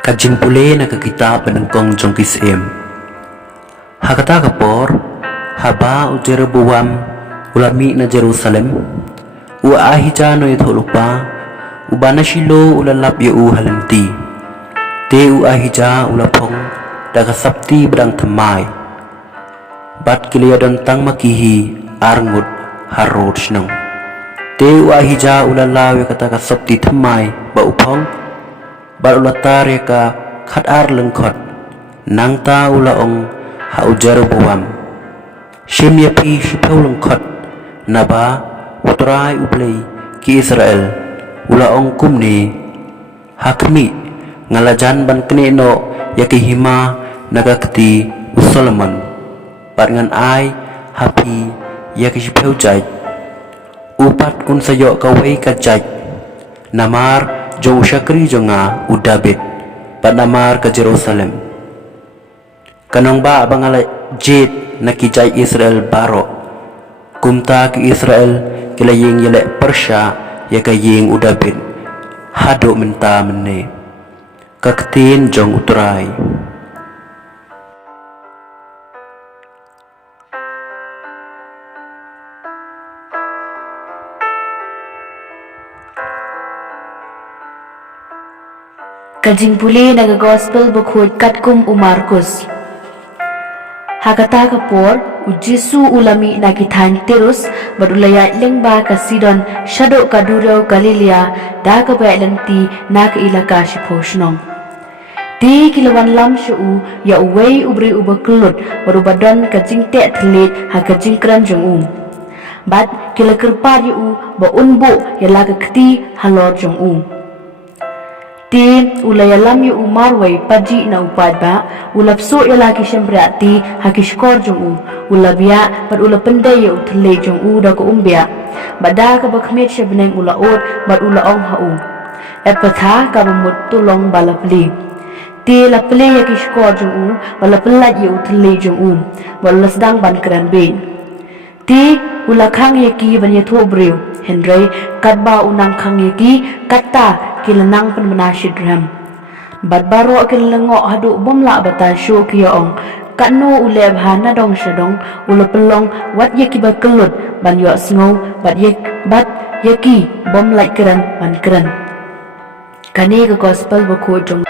Kajing pule na kakita penengkong jong kisem. Hakata kapor, haba u Jeroboam ulami na Jerusalem. U ahija no ito lupa, u banashilo ulalap u halanti. Te u ahija ulapong daga sabti bedang temai. Bat kiliyadon tang makihi arngut harod snong. Te u ahija ulalaw kata ka sabti temai ba upong. Bat ulatar ka khat ar lengkot nang ta ulaong ha u Jeroboam. Shim yapi shipau lengkot naba utrai ublei ki Israel ulaong kumni hakmi ngalajan ban kene no yakihima nagakti u Solomon bat ngan ai hapi yakishipau jai upat kun sayo kawai kajai namar jong syakri jonga u David bat namar ke Jerusalem kanong ba bangala jet nakijai Israel baro kumta ki Israel kilaying yelek Persya yakaying u David hado menta mene kaktin jong utrai. Kajing puli naga gospel bukhud katkum u Markus. Hakata kapor u Jesu ulami nakithan terus badulaya lengba ka Sidon shado kadurau Galilea da ka bailanti na ka ilaka shiphoshnom. Ti kilawan lam shu ya uwei ubri ubakulut barubadon kajing te thlit ha kajing kran jong Bat kilakirpar yu ba unbo ya laga kti halor jong Ti ulayalam yu umarway paji na upad ba ulapso yalaki syembrati hakishkor jong ulabya bat ulapenday yu thle jong da ko umbya bada ka bakmet syabneng ulaot bat ulaong hau epatha ka bamut tulong balapli ti lapli yakishkor jong balapelat yu thle jong balasdang ban kran be ti ulakhang yaki banyatho brew Henry katba unang khang yaki katta kilanang penmenashid ram bat baro kilango hadu bomla bata shu kiyaong kanu uleb hana dong shadong ulapelong wat yaki bakelut ban yo sngo bat yaki bom like kran ban kran kane ka gospel bako jong